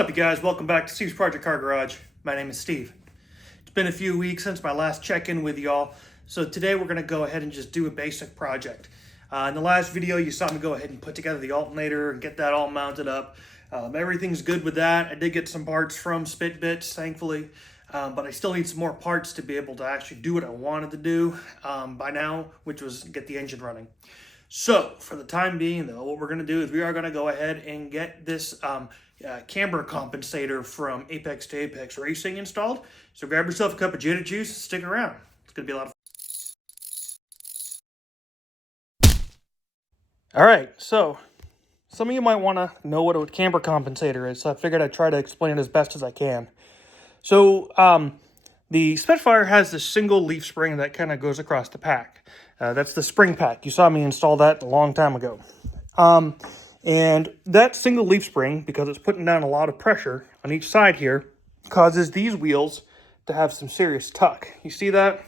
What's up, you guys? Welcome back to Steve's Project Car Garage. My name is Steve. It's been a few weeks since my last check-in with y'all, so today we're going to go ahead and just do a basic project. In the last video, you saw me go ahead and put together the alternator and get that all mounted up. Everything's good with that. I did get some parts from Spitbits, thankfully, but I still need some more parts to be able to actually do what I wanted to do by now, which was get the engine running. So, for the time being, though, what we're going to do is we are going to go ahead and get this Camber Compensator from Apex2Apex Racing installed. So grab yourself a cup of Jita juice and stick around. It's going to be a lot of fun. All right, so some of you might want to know what a Camber Compensator is, so I figured I'd try to explain it as best as I can. So the Spitfire has this single leaf spring that kind of goes across the pack. That's the spring pack. You saw me install that a long time ago. And that single leaf spring, because it's putting down a lot of pressure on each side here, causes these wheels to have some serious tuck. You see that?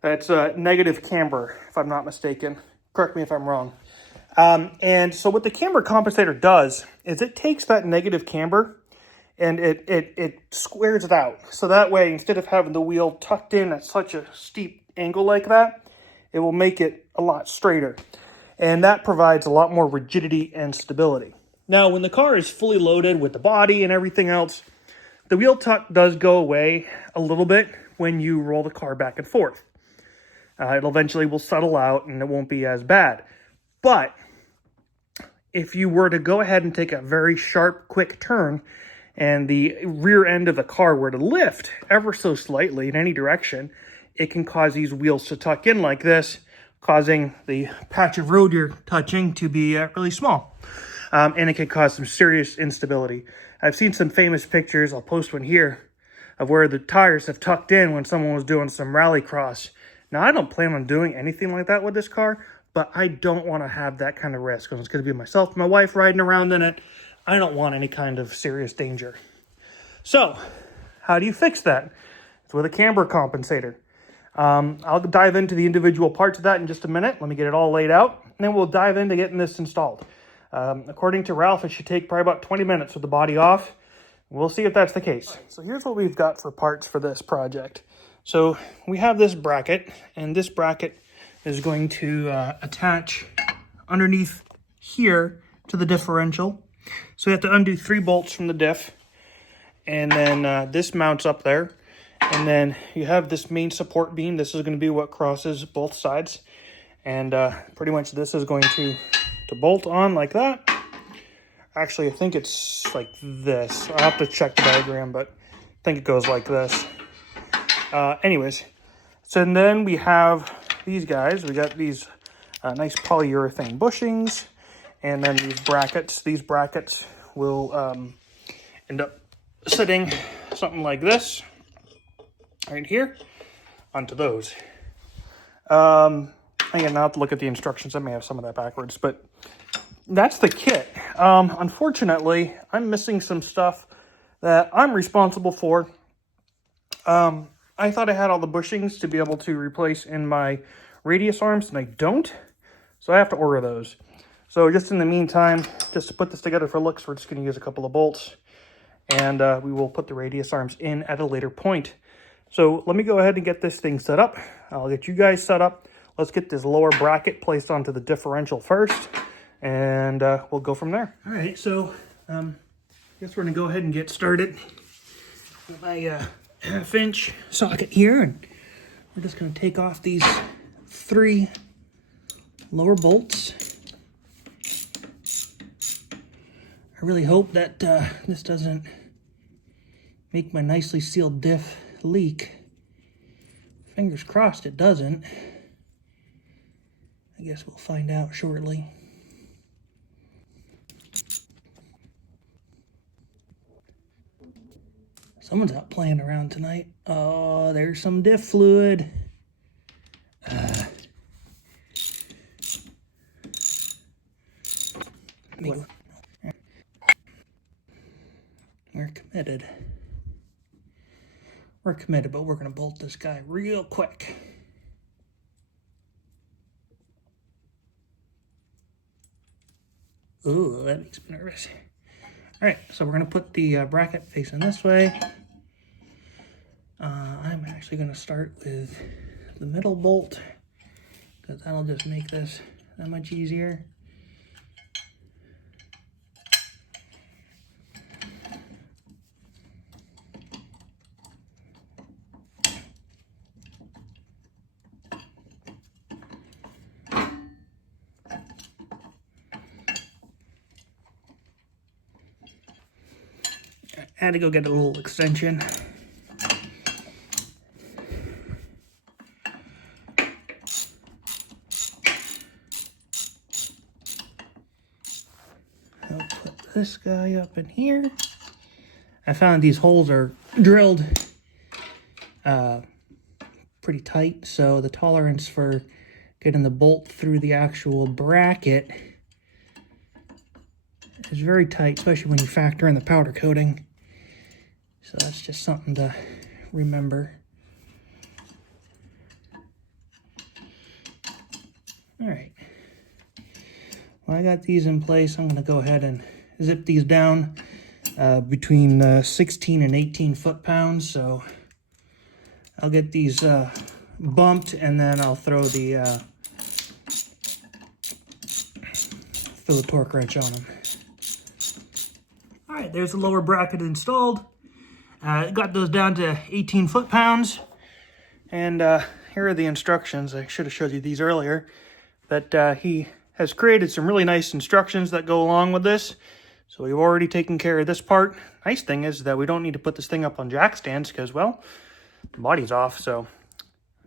That's a negative camber, if I'm not mistaken. Correct me if I'm wrong. And so what the Camber Compensator does is it takes that negative camber and it squares it out. So that way, instead of having the wheel tucked in at such a steep angle like that, it will make it a lot straighter. And that provides a lot more rigidity and stability. Now, when the car is fully loaded with the body and everything else, the wheel tuck does go away a little bit when you roll the car back and forth. It eventually will settle out and it won't be as bad. But if you were to go ahead and take a very sharp, quick turn and the rear end of the car were to lift ever so slightly in any direction, it can cause these wheels to tuck in like this, causing the patch of road you're touching to be really small. And it can cause some serious instability. I've seen some famous pictures, I'll post one here, of where the tires have tucked in when someone was doing some rallycross. Now, I don't plan on doing anything like that with this car, but I don't want to have that kind of risk, because it's going to be myself and my wife riding around in it. I don't want any kind of serious danger. So, how do you fix that? It's with a Camber Compensator. I'll dive into the individual parts of that in just a minute. Let me get it all laid out, and then we'll dive into getting this installed. According to Ralph, it should take probably about 20 minutes with the body off. We'll see if that's the case. So here's what we've got for parts for this project. So we have this bracket, and this bracket is going to attach underneath here to the differential. So we have to undo 3 bolts from the diff, and then this mounts up there. And then you have this main support beam. This is going to be what crosses both sides. And pretty much this is going to bolt on like that. Actually, I think it's like this. I'll have to check the diagram, but I think it goes like this. Anyways, so then we have these guys. We got these nice polyurethane bushings. And then these brackets. These brackets will end up sitting something like this. Right here onto those. Again, I'll have to look at the instructions. I may have some of that backwards, but that's the kit. Unfortunately, I'm missing some stuff that I'm responsible for. I thought I had all the bushings to be able to replace in my radius arms, and I don't. So I have to order those. So just in the meantime, just to put this together for looks, we're just going to use a couple of bolts, and we will put the radius arms in at a later point. So let me go ahead and get this thing set up. I'll get you guys set up. Let's get this lower bracket placed onto the differential first, and we'll go from there. All right, so I guess we're gonna go ahead and get started with my half-inch socket here, and we're just gonna take off these 3 lower bolts. I really hope that this doesn't make my nicely sealed diff leak. Fingers crossed it doesn't. I guess we'll find out shortly. Someone's out playing around tonight. Oh, there's some diff fluid. We're committed. We're committed, but we're going to bolt this guy real quick. Ooh, that makes me nervous. right, so we're going to put the bracket facing this way. I'm actually going to start with the middle bolt, because that'll just make this that much easier. I had to go get a little extension. I'll put this guy up in here. I found these holes are drilled pretty tight, so the tolerance for getting the bolt through the actual bracket is very tight, especially when you factor in the powder coating. So that's just something to remember. All right. Well, I got these in place. I'm going to go ahead and zip these down between 16 and 18 foot-pounds. So I'll get these bumped, and then I'll throw the torque wrench on them. All right, there's the lower bracket installed. Got those down to 18 foot-pounds. And here are the instructions. I should have showed you these earlier. But he has created some really nice instructions that go along with this. So we've already taken care of this part. Nice thing is that we don't need to put this thing up on jack stands because, well, the body's off. So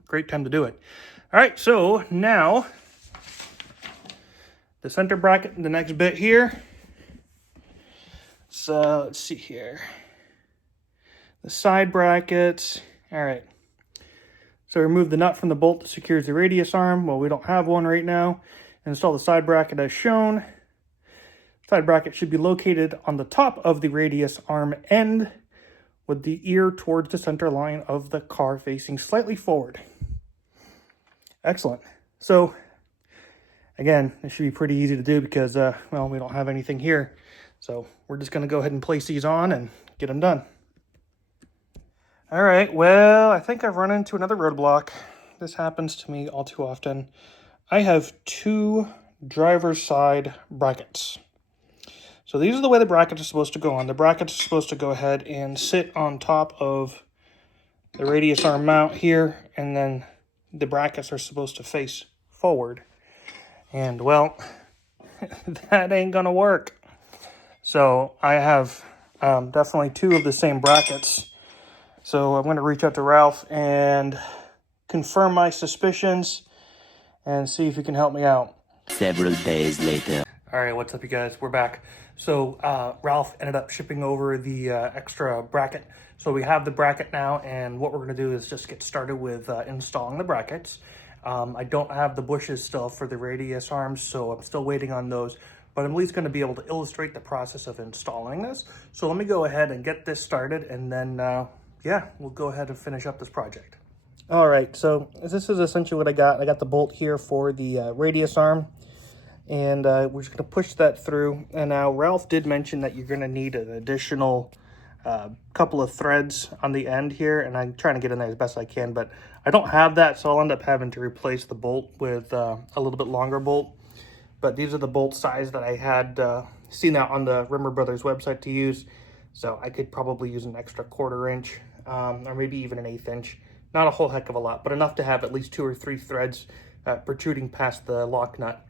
great time to do it. All right, so now the center bracket, the next bit here. So let's see here. The side brackets. All right. So remove the nut from the bolt that secures the radius arm. Well, we don't have one right now. Install the side bracket as shown. Side bracket should be located on the top of the radius arm end with the ear towards the center line of the car facing slightly forward. Excellent. So again, this should be pretty easy to do because, well, we don't have anything here. So we're just going to go ahead and place these on and get them done. All right, well, I think I've run into another roadblock. This happens to me all too often. I have two driver's side brackets. So these are the way the brackets are supposed to go on. The brackets are supposed to go ahead and sit on top of the radius arm mount here, and then the brackets are supposed to face forward. And, well, that ain't gonna work. So I have definitely two of the same brackets. So I'm going to reach out to Ralph and confirm my suspicions and see if he can help me out. Several days later. All right, what's up, you guys? We're back. So Ralph ended up shipping over the extra bracket. So we have the bracket now, and what we're going to do is just get started with installing the brackets. I don't have the bushes still for the radius arms, so I'm still waiting on those. But I'm at least going to be able to illustrate the process of installing this. So let me go ahead and get this started, and then yeah, we'll go ahead and finish up this project. All right, so this is essentially what I got. I got the bolt here for the radius arm, and we're just going to push that through. And now Ralph did mention that you're going to need an additional couple of threads on the end here, and I'm trying to get in there as best I can, but I don't have that, so I'll end up having to replace the bolt with a little bit longer bolt. But these are the bolt size that I had seen out on the Rimmer Brothers website to use, so I could probably use an extra 1/4 inch. Or maybe even an 1/8 inch. Not a whole heck of a lot, but enough to have at least 2 or 3 threads protruding past the lock nut.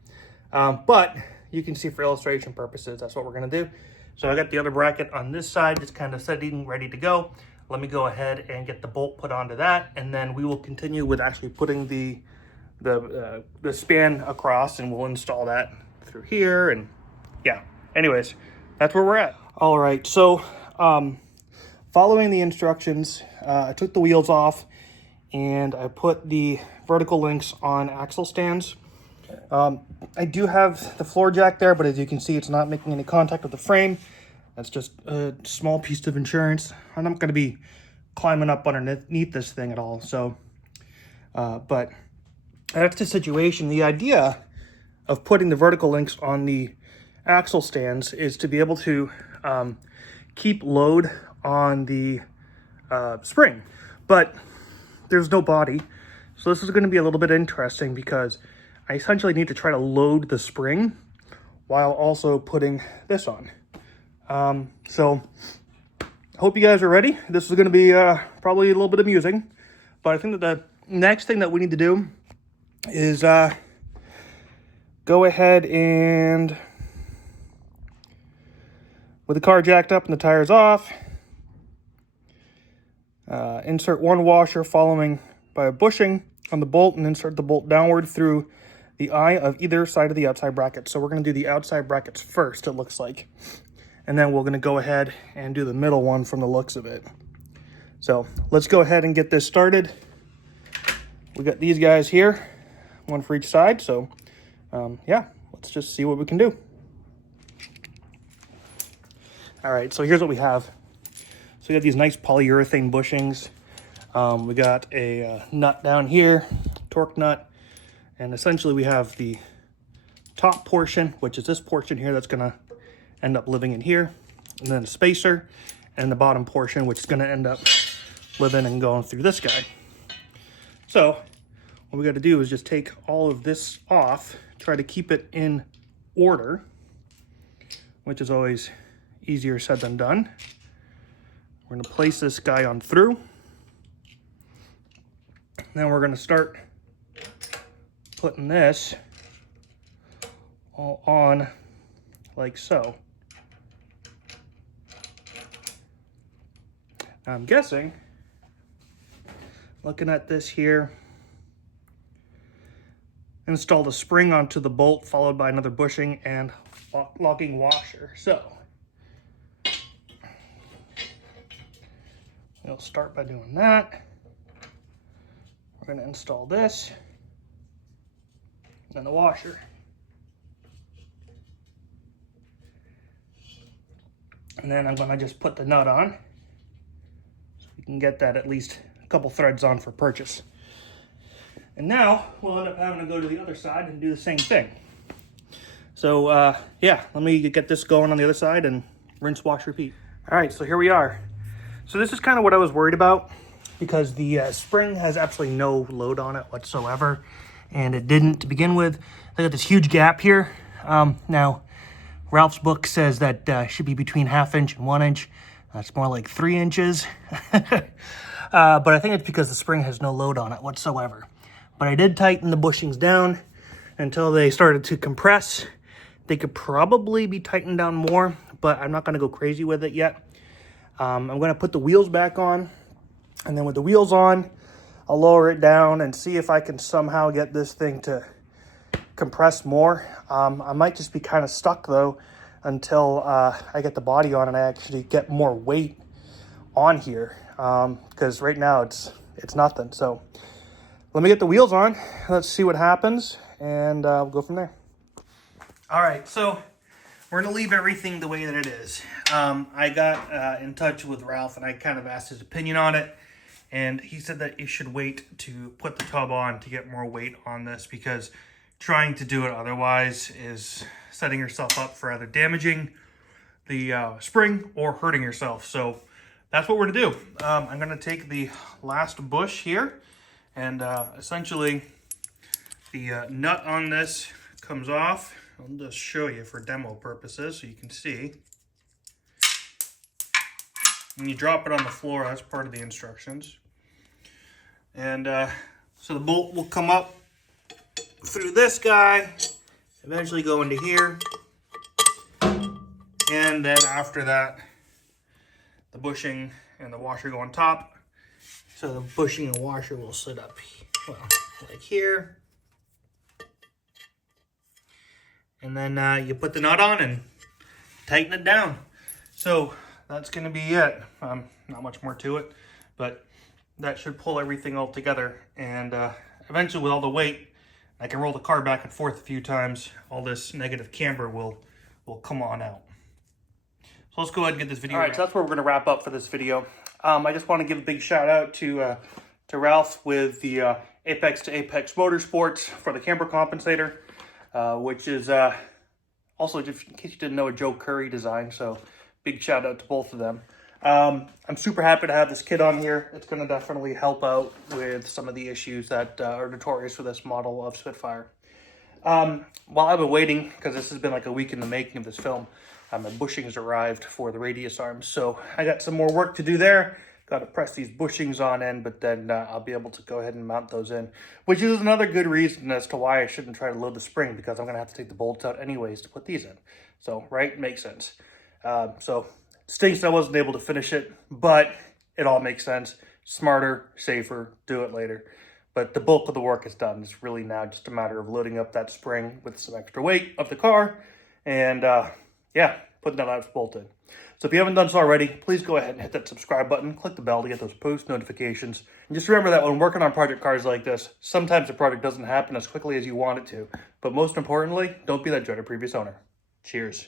But you can see for illustration purposes, that's what we're going to do. So I got the other bracket on this side, just kind of setting, ready to go. Let me go ahead and get the bolt put onto that, and then we will continue with actually putting the span across, and we'll install that through here. And yeah, anyways, that's where we're at. All right, so following the instructions, I took the wheels off and I put the vertical links on axle stands. I do have the floor jack there, but as you can see, it's not making any contact with the frame. That's just a small piece of insurance. I'm not going to be climbing up underneath this thing at all. So, but that's the situation. The idea of putting the vertical links on the axle stands is to be able to keep load on the spring, but there's no body. So this is going to be a little bit interesting because I essentially need to try to load the spring while also putting this on. So hope you guys are ready. This is going to be probably a little bit amusing, but I think that the next thing that we need to do is go ahead and, with the car jacked up and the tires off, insert one washer following by a bushing on the bolt and insert the bolt downward through the eye of either side of the outside bracket. So we're going to do the outside brackets first, it looks like. And then we're going to go ahead and do the middle one from the looks of it. So let's go ahead and get this started. We got these guys here, one for each side. So yeah, let's just see what we can do. All right, so here's what we have. So we got these nice polyurethane bushings. We got a nut down here, torque nut. And essentially we have the top portion, which is this portion here that's gonna end up living in here. And then a spacer, and the bottom portion, which is gonna end up living and going through this guy. So what we gotta do is just take all of this off, try to keep it in order, which is always easier said than done. We're gonna place this guy on through. Then we're gonna start putting this all on like so. Now I'm guessing, looking at this here, install the spring onto the bolt followed by another bushing and locking washer. So we'll start by doing that. We're going to install this and the washer. And then I'm going to just put the nut on so we can get that at least a couple threads on for purchase. And now we'll end up having to go to the other side and do the same thing. So yeah, let me get this going on the other side and rinse, wash, repeat. All right, so here we are. So this is kind of what I was worried about, because the spring has absolutely no load on it whatsoever, and it didn't to begin with. I got this huge gap here. Now, Ralph's book says that should be between 1/2 inch and 1 inch. That's more like 3 inches. But I think it's because the spring has no load on it whatsoever. But I did tighten the bushings down until they started to compress. They could probably be tightened down more, but I'm not going to go crazy with it yet. I'm going to put the wheels back on, and then with the wheels on, I'll lower it down and see if I can somehow get this thing to compress more. I might just be kind of stuck though until I get the body on and I actually get more weight on here, because right now it's nothing. So let me get the wheels on, let's see what happens, and we'll go from there. All right, so we're gonna leave everything the way that it is. I got in touch with Ralph and I kind of asked his opinion on it, and he said that you should wait to put the tub on to get more weight on this, because trying to do it otherwise is setting yourself up for either damaging the spring or hurting yourself. So that's what we're gonna do. I'm gonna take the last bush here, and essentially the nut on this comes off. I'll just show you for demo purposes so you can see. And you drop it on the floor, that's part of the instructions. And so the bolt will come up through this guy, eventually go into here. And then after that, the bushing and the washer go on top. So the bushing and washer will sit up, well, like here. And then you put the nut on and tighten it down. So that's going to be it. Not much more to it, but that should pull everything all together. And eventually with all the weight, I can roll the car back and forth a few times. All this negative camber will come on out. So let's go ahead and get this video. All right, so that's where we're going to wrap up for this video. I just want to give a big shout out to Ralph with the Apex2Apex Motorsports for the Camber Compensator. Which is also, just in case you didn't know, a Joe Curry design. So big shout out to both of them. I'm super happy to have this kit on here. It's going to definitely help out with some of the issues that are notorious for this model of Spitfire. While I've been waiting, because this has been like a week in the making of this film, my bushings arrived for the radius arms. So I got some more work to do there. Got to press these bushings on in, but then I'll be able to go ahead and mount those in, which is another good reason as to why I shouldn't try to load the spring, because I'm going to have to take the bolts out anyways to put these in. So, right, makes sense. So, stinks I wasn't able to finish it, but it all makes sense. Smarter, safer, do it later. But the bulk of the work is done. It's really now just a matter of loading up that spring with some extra weight of the car and, yeah, putting that last bolt in. So if you haven't done so already, please go ahead and hit that subscribe button, click the bell to get those post notifications. And just remember that when working on project cars like this, sometimes the project doesn't happen as quickly as you want it to. But most importantly, don't be that dreaded previous owner. Cheers.